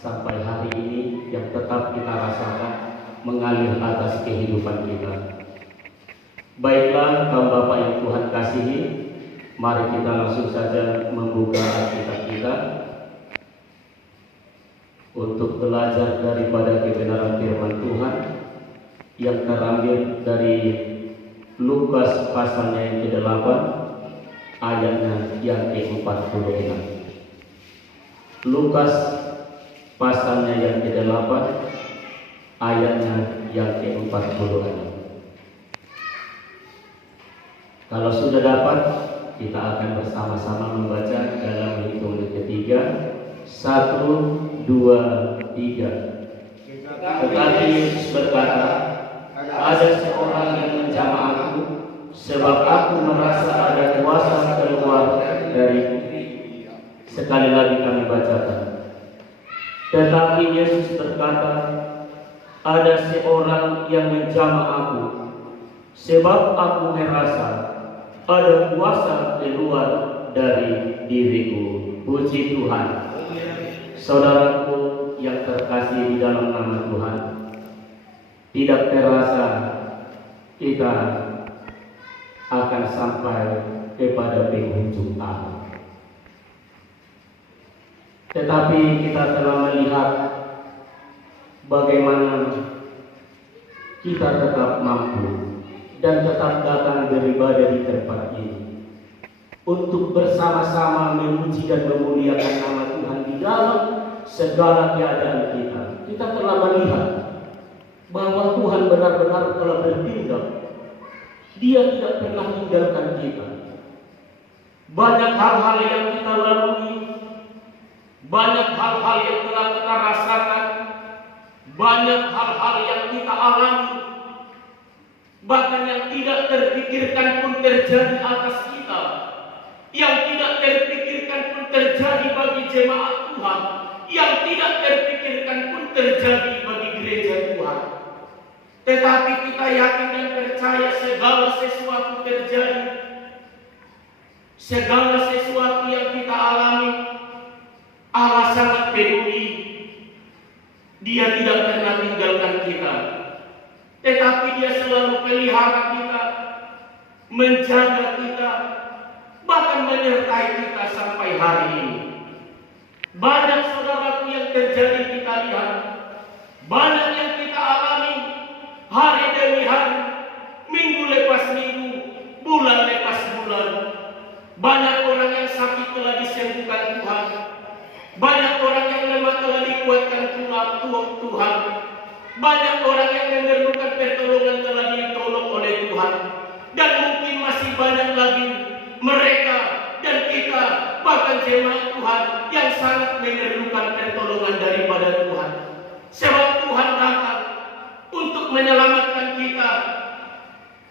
sampai hari ini yang tetap kita rasakan mengalir atas kehidupan kita. Baiklah kaum Bapak yang Tuhan kasihi, mari kita langsung saja membuka Alkitab kita untuk belajar daripada kebenaran firman Tuhan yang terambil dari Lukas pasalnya yang ke-8 ayatnya yang ke-46. Lukas pasalnya yang ke-8 ayatnya yang ke-46. Kalau sudah dapat, kita akan bersama-sama membaca dalam hitungan ketiga. 1, 2, 3. Tetapi Yesus berkata, ada seorang yang menjamah aku, sebab aku merasa ada kuasa keluar dariku. Sekali lagi kami bacakan. Tetapi Yesus berkata, ada seorang yang menjamah aku, sebab aku merasa ada kuasa keluar dari diriku. Puji Tuhan. Saudaraku yang terkasih di dalam nama Tuhan, tidak terasa kita akan sampai kepada penghujung tahun. Tetapi kita telah melihat bagaimana kita tetap mampu dan tetap datang beribadah di tempat ini untuk bersama-sama memuji dan memuliakan nama Tuhan di dalam segala keadaan kita. Kita telah melihat bahwa Tuhan benar-benar telah bertindak. Dia tidak pernah tinggalkan kita. Banyak hal-hal yang kita lalui, banyak hal-hal yang telah kita rasakan, banyak hal-hal yang kita alami, bahkan yang tidak terpikirkan pun terjadi atas kita, yang tidak terpikirkan pun terjadi bagi jemaat Tuhan, yang tidak terpikirkan pun terjadi bagi gereja Tuhan. Tetapi kita yakin dan percaya segala sesuatu terjadi, segala sesuatu yang kita alami, Allah sangat peduli. Dia tidak pernah tinggalkan kita, tetapi Dia selalu pelihara kita, menjaga kita, bahkan menyertai kita sampai hari ini. Banyak saudaraku yang terjadi kita lihat, banyak yang kita alami hari demi hari, minggu lepas minggu, bulan lepas bulan. Banyak orang yang sakit telah disembuhkan Tuhan, banyak orang yang lemah telah dikuatkan Tuhan, banyak orang yang memerlukan pertolongan telah ditolong oleh Tuhan, dan mungkin masih banyak lagi mereka dan kita, bahkan jemaat Tuhan yang sangat memerlukan pertolongan daripada Tuhan. Sebab Tuhan datang untuk menyelamatkan kita,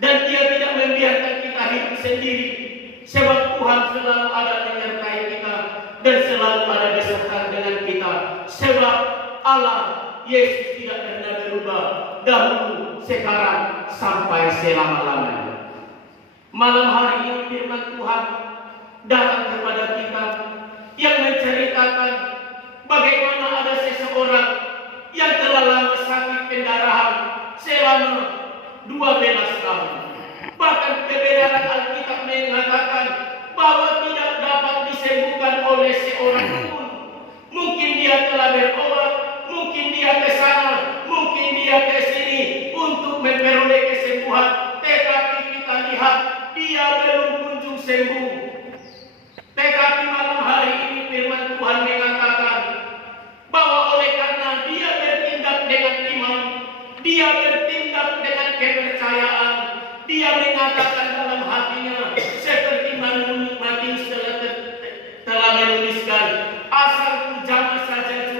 dan Dia tidak membiarkan kita hidup sendiri. Sebab Tuhan selalu ada menyertai kita dan selalu ada beserta dengan kita. Sebab Allah Yesus tidak pernah berubah, dahulu, sekarang, sampai selama-lamanya. Malam hari ini firman Tuhan datang kepada kita yang menceritakan bagaimana ada seseorang yang telah lama sakit pendarahan selama 12 tahun. Bahkan kebenaran Alkitab mengatakan bahwa tidak dapat disembuhkan oleh seorang pun. Mungkin dia telah berobat, mungkin dia ke sana, mungkin dia ke sini untuk memperoleh kesembuhan, tetapi kita lihat dia belum kunjung sembuh. Tetapi malam hari ini firman Tuhan mengatakan bahwa oleh karena dia bertindak dengan iman, dia bertindak dengan kepercayaan, dia mengatakan dalam hatinya seperti Matius telah menuliskan, asal ku jamah saja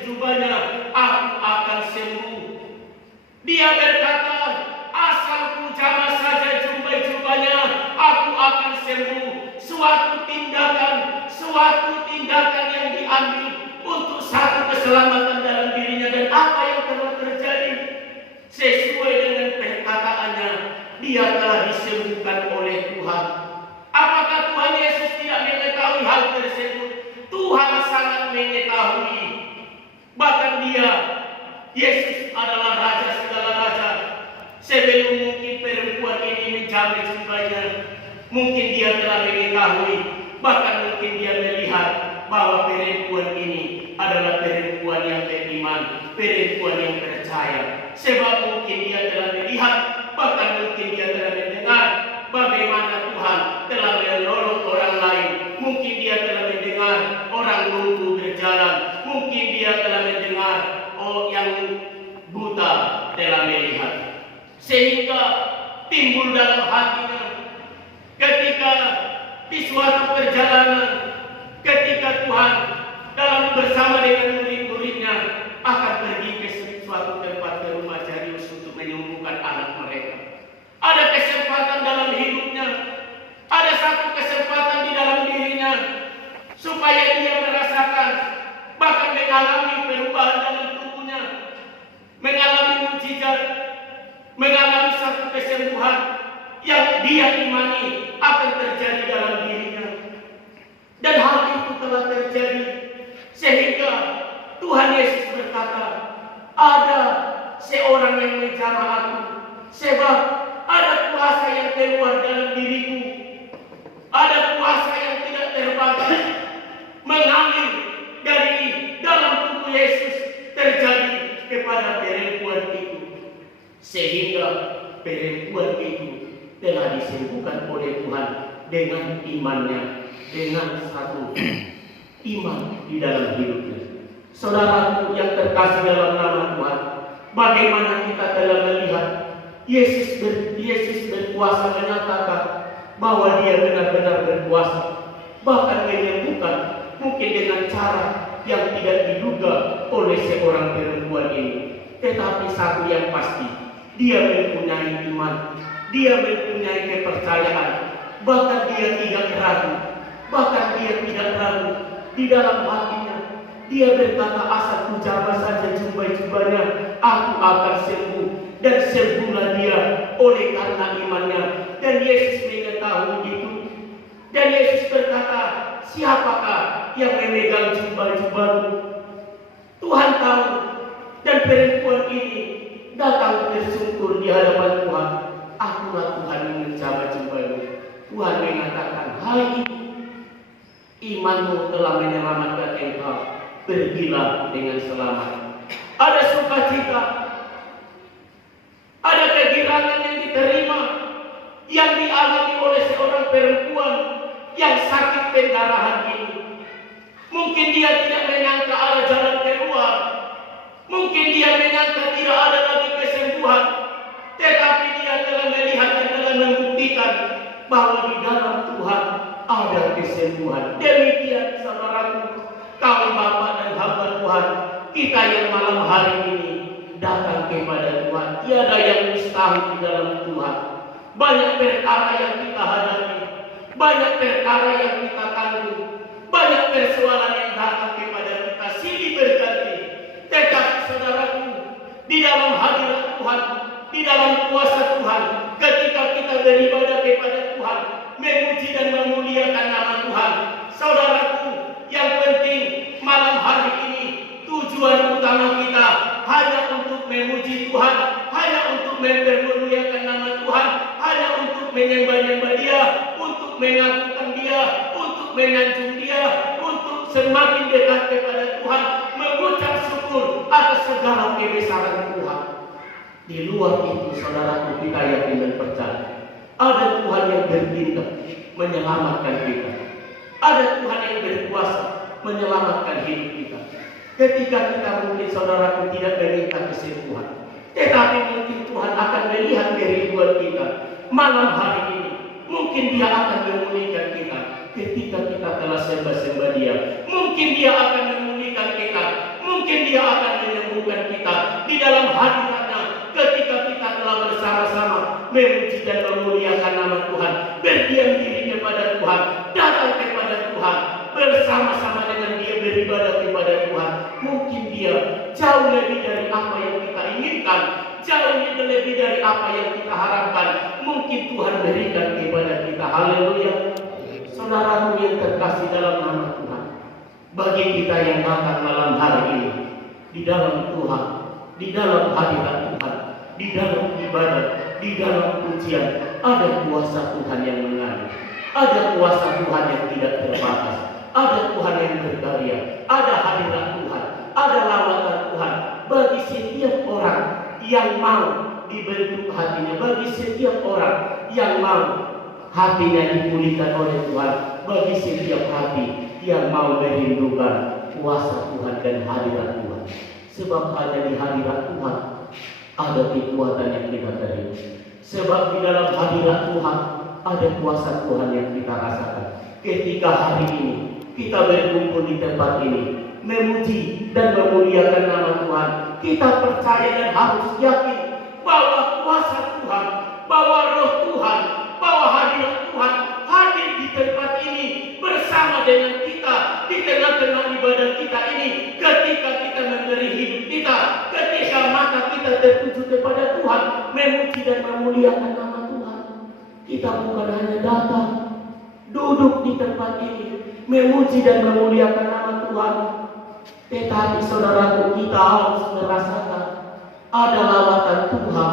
jubahnya, aku akan sembuh. Dia berkata, asal ku jamah saja jubahnya, aku akan sembuh. Suatu tindakan yang diambil untuk satu keselamatan dalam dirinya, dan apa yang telah terjadi sesuai dengan perkataannya, dia telah disembuhkan oleh Tuhan. Apakah Tuhan Yesus tidak mengetahui hal tersebut? Tuhan sangat mengetahui. Yesus adalah Raja segala raja. Sebelum mungkin perempuan ini mencapai jubahnya, mungkin dia telah mengetahui, bahkan mungkin dia melihat bahwa perempuan ini adalah perempuan yang beriman, perempuan yang percaya. Sebab mungkin dia telah melihat, bahkan mungkin dia telah mendengar bagaimana Tuhan telah menolong orang lain. Mungkin dia telah mendengar orang lumpuh berjalan. Mungkin dia telah mendengar yang buta telah melihat. Sehingga timbul dalam hatinya ketika di suatu perjalanan, ketika Tuhan dalam bersama dengan murid-muridnya akan pergi ke suatu tempat ke rumah Jairus untuk menyembuhkan anak mereka. Ada kesempatan dalam hidupnya, ada satu kesempatan di dalam dirinya supaya dia merasakan, bahkan mengalami perubahan dalam tubuhnya, mengalami mujizat, mengalami satu kesembuhan yang dia imani akan terjadi dalam dirinya. Dan hal itu telah terjadi sehingga Tuhan Yesus berkata, ada seorang yang menjamah aku, sebab ada kuasa yang keluar dalam diriku, ada kuasa yang tidak terbatas mengalir dari dalam tubuh Yesus terjadi kepada perempuan itu, sehingga perempuan itu telah disembuhkan oleh Tuhan dengan imannya, dengan satu iman di dalam hidupnya. Saudaraku yang terkasih dalam nama Tuhan, bagaimana kita telah melihat Yesus berkuasa menyatakan bahwa dia benar-benar berkuasa, bahkan menyembuhkan mungkin dengan cara yang tidak diduga oleh seorang perempuan ini. Tetapi satu yang pasti, dia mempunyai iman, dia mempunyai kepercayaan, bahkan dia tidak ragu di dalam hatinya. Dia berkata, asal ku jamah saja jubah-jubahnya, aku akan sembuh. Dan sembuhlah dia oleh karena imannya. Dan Yesus mengetahui itu. Dan Yesus berkata, siapakah yang memegang jubah-jubahmu? Tuhan tahu. Dan perempuan ini datang bersungkur di hadapan Tuhan. Akulah Tuhan yang menjamah jubahmu. Tuhan mengatakan, hai, imanmu telah menyelamatkan engkau. Pergilah dengan selamat. Ada sukacita, ada kegirangan yang diterima, yang dialami oleh seorang perempuan yang sakit pendarahan ini. Mungkin dia tidak menyangka ada jalan keluar, mungkin dia menyangka tidak ada lagi kesembuhan, tetapi dia telah melihat dan telah membuktikan bahwa di dalam Tuhan ada kesembuhan. Demikian saudaraku, kaum Bapa dan hamba Tuhan, kita yang malam hari ini datang kepada Tuhan. Tiada yang mustahil di dalam Tuhan. Banyak perkara yang kita hadapi, banyak perkara yang kita tanggung, banyak persoalan yang datang kepada kita silih berganti. Tetapi saudaraku, di dalam hadirat Tuhan, di dalam kuasa Tuhan, ketika kita beribadah kepada Tuhan, memuji dan memuliakan nama Tuhan, saudaraku, yang penting malam hari ini tujuan utama kita hanya untuk memuji Tuhan, hanya untuk mempermuliakan nama Tuhan, hanya untuk menyembah-nyembah Dia, untuk mengagungkan Dia, untuk menyanjung Dia, untuk semakin dekat kepada Tuhan, mengucap syukur atas segala kebesaran Tuhan. Di luar itu, saudaraku, kita yakin dan percaya ada Tuhan yang bertindak menyelamatkan kita. Ada Tuhan yang berkuasa menyelamatkan hidup kita. Ketika kita mungkin saudaraku tidak meminta kesembuhan, tetapi mungkin Tuhan akan melihat kerinduan kita malam hari ini. Mungkin Dia akan memulihkan kita ketika kita telah sembah-sembah Dia. Mungkin Dia akan memulihkan kita. Mungkin Dia akan menyembuhkan kita di dalam hadirat-Nya ketika kita telah bersama-sama memuji dan memuliakan nama Tuhan, berdiam diri kepada Tuhan, datang kepada Tuhan, bersama-sama dengan Dia beribadah kepada Tuhan. Mungkin Dia jauh lebih dari apa yang kita inginkan, jauh lebih dari apa yang kita harapkan. Mungkin Tuhan berikan kepada kita. Haleluya. Saudaraku yang terkasih dalam nama Tuhan, bagi kita yang datang malam hari ini di dalam Tuhan, di dalam hadirat Tuhan, di dalam ibadah, di dalam pujian, ada kuasa Tuhan yang mengalir, ada kuasa Tuhan yang tidak terbatas, ada Tuhan yang berkarya, ada hadirat Tuhan, ada lawatan Tuhan bagi setiap orang yang mau dibentuk hatinya, bagi setiap orang yang mau hatinya dipulihkan oleh Tuhan, bagi setiap hati yang mau merindukan kuasa Tuhan dan hadirat Tuhan. Sebab hanya di hadirat Tuhan ada kekuatan yang kita terima. Sebab di dalam hadirat Tuhan ada kuasa Tuhan yang kita rasakan. Ketika hari ini kita berkumpul di tempat ini, memuji dan memuliakan nama Tuhan, kita percaya dan harus yakin bahwa kuasa Tuhan, bahwa roh Tuhan, bahwa hadirat Tuhan hadir di tempat ini bersama dengan kita di tengah-tengah ibadah kita ini. Ketika kita memberi hidup kita, ketika mata kita tertuju kepada Tuhan, memuji dan memuliakan nama Tuhan, kita bukan hanya datang duduk di tempat ini memuji dan memuliakan nama Tuhan, tetapi saudaraku, kita harus merasakan ada lawatan Tuhan.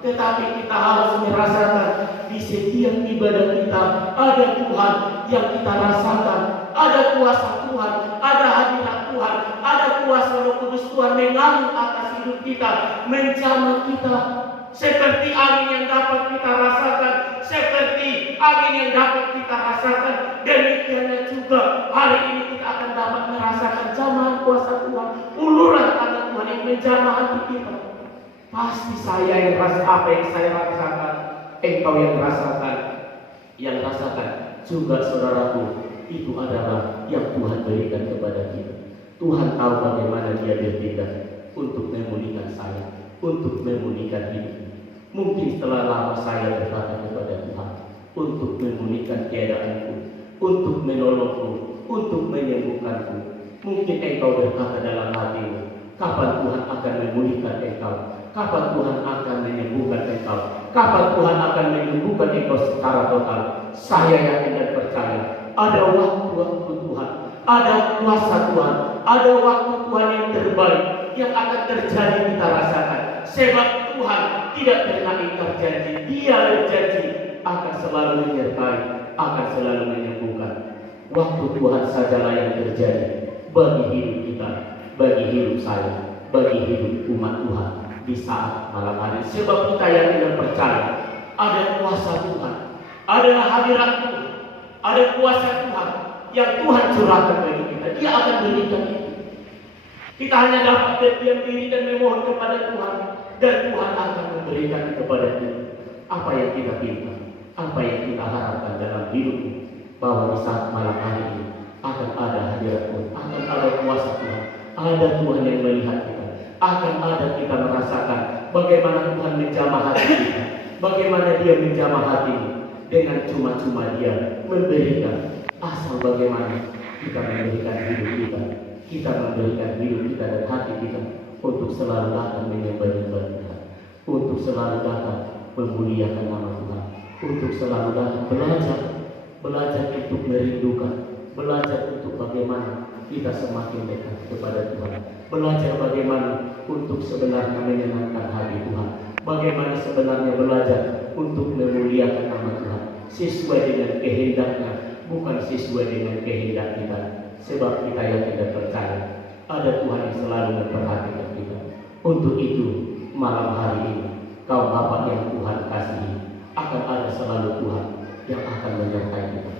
Tetapi kita harus merasakan di setiap ibadah kita ada Tuhan yang kita rasakan, ada kuasa Tuhan, ada hadirat Tuhan, ada kuasa Roh Kudus Tuhan mengalir atas hidup kita, menjamah kita. Seperti angin yang dapat kita rasakan, seperti angin yang dapat kita rasakan, demikiannya juga hari ini kita akan dapat merasakan jamahan kuasa Tuhan, uluran tangan Tuhan yang menjamah hati kita. Pasti saya yang rasa apa yang saya rasakan, engkau yang rasakan juga saudaraku, itu adalah yang Tuhan berikan kepada kita. Tuhan tahu bagaimana Dia bertindak untuk memulihkan saya, untuk memulihkan hidup. Mungkin setelah lama saya berkata kepada Tuhan untuk memulihkan keadaanku, untuk menolongku, untuk menyembuhkanku. Mungkin engkau berkata dalam hatimu, kapan Tuhan akan memulihkan engkau? Kapan Tuhan akan menyembuhkan engkau? Kapan Tuhan akan menyembuhkan engkau secara total? Saya yakin dan percaya ada waktu-waktu Tuhan, ada kuasa Tuhan, ada waktu Tuhan yang terbaik yang akan terjadi kita rasakan. Sebab Tuhan tidak pernah ingkar janji. Dia berjanji akan selalu menyertai, akan selalu menyembuhkan. Waktu Tuhan sajalah yang terjadi bagi hidup kita, bagi hidup saya, bagi hidup umat Tuhan di saat malam hari. Sebab kita yakin dan percaya ada kuasa Tuhan, ada hadirat Tuhan, ada kuasa Tuhan yang Tuhan curahkan bagi kita. Dia akan berikan itu. Kita hanya dapat berdiam diri dan memohon kepada Tuhan, dan Tuhan akan memberikan kepada kita apa yang kita minta, apa yang kita harapkan dalam hidup ini. Bahwa di saat malam hari ini akan ada hadirat Tuhan, akan ada kuasa Tuhan, ada Tuhan yang melihat kita, akan ada kita merasakan bagaimana Tuhan menjamah hati kita, bagaimana Dia menjamah hati dengan cuma-cuma Dia memberikan, asal bagaimana kita memberikan hidup kita. Kita memberikan hidup kita dan hati kita untuk selalu datang menyembah Tuhan, untuk selalu datang memuliakan nama Tuhan, untuk selalu datang belajar untuk merindukan, belajar untuk bagaimana kita semakin dekat kepada Tuhan, belajar bagaimana untuk sebenarnya menyenangkan hati Tuhan, bagaimana sebenarnya belajar untuk memuliakan nama Tuhan sesuai dengan kehendaknya, bukan sesuai dengan kehendak kita. Sebab kita yakin dan percaya ada Tuhan yang selalu memperhatikan kita. Untuk itu malam hari ini kaum Bapa yang Tuhan kasihi, akan ada selalu Tuhan yang akan menyertai kita.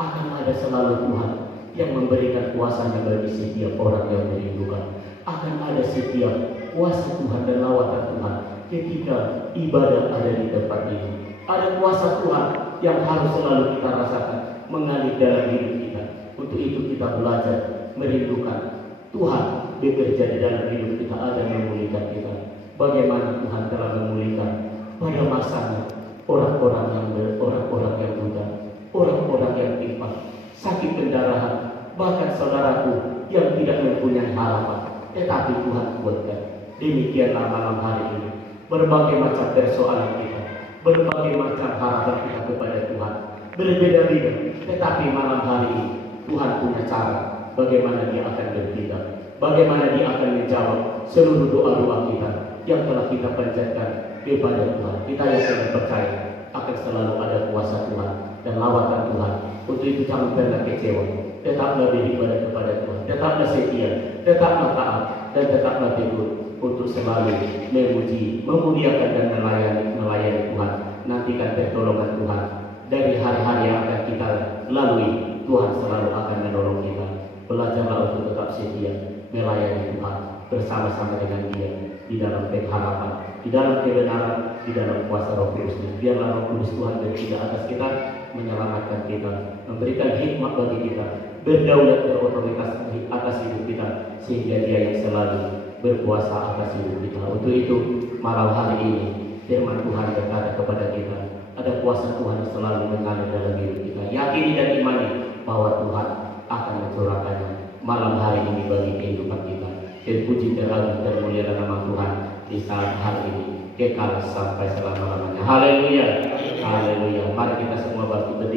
Akan ada selalu Tuhan yang memberikan kuasanya bagi setiap orang yang merindukan. Akan ada setiap kuasa Tuhan dan lawatan Tuhan ketika ibadah ada di tempat ini. Ada kuasa Tuhan yang harus selalu kita rasakan mengalir dalam hidup kita. Untuk itu kita belajar merindukan Tuhan bekerja di dalam hidup kita, ada memulihkan kita. Bagaimana Tuhan telah memulihkan pada masanya orang-orang yang buta, orang-orang yang timpang, sakit pendarahan, bahkan saudaraku yang tidak mempunyai harapan, tetapi Tuhan kuatkan. Demikianlah malam hari ini, berbagai macam persoalan kita, berbagai macam harapan kita kepada Tuhan berbeda-beda, tetapi malam hari ini Tuhan punya cara bagaimana Dia akan bertindak. bagaimana Dia akan menjawab seluruh doa-doa kita yang telah kita panjatkan kepada Tuhan. Kita yakin dan percaya akan selalu ada kuasa Tuhan dan lawatan Tuhan. Untuk itu jangan pernah kecewa. Tetaplah beribadah kepada Tuhan, tetaplah setia, tetaplah taat, dan tetaplah teguh untuk selalu memuji, memuliakan dan melayani Tuhan. Nantikan pertolongan Tuhan dari hari-hari yang akan kita lalui. Tuhan selalu akan menolong kita. Belajarlah untuk tetap setia melayani Tuhan bersama-sama dengan Dia di dalam pengharapan, di dalam kebenaran, di dalam kuasa Roh Kudus. Biarlah Roh Kudus Tuhan bekerja atas kita, menyelamatkan kita, memberikan hikmat bagi kita, berdaulat berotoritas atas hidup kita, sehingga Dia yang selalu berkuasa atas hidup kita. Untuk itu malam hari ini firman Tuhan berkata kepada kita, ada kuasa Tuhan yang selalu mengalir dalam hidup kita. Yakini dan imani bahwa Tuhan akan mencurahkannya malam hari ini bagi kehidupan kita. Terpuji, teragung, termuliakan nama Tuhan di saat hari ini kekal sampai selama-lamanya. Haleluya, haleluya. Mari kita semua bangkit berdiri.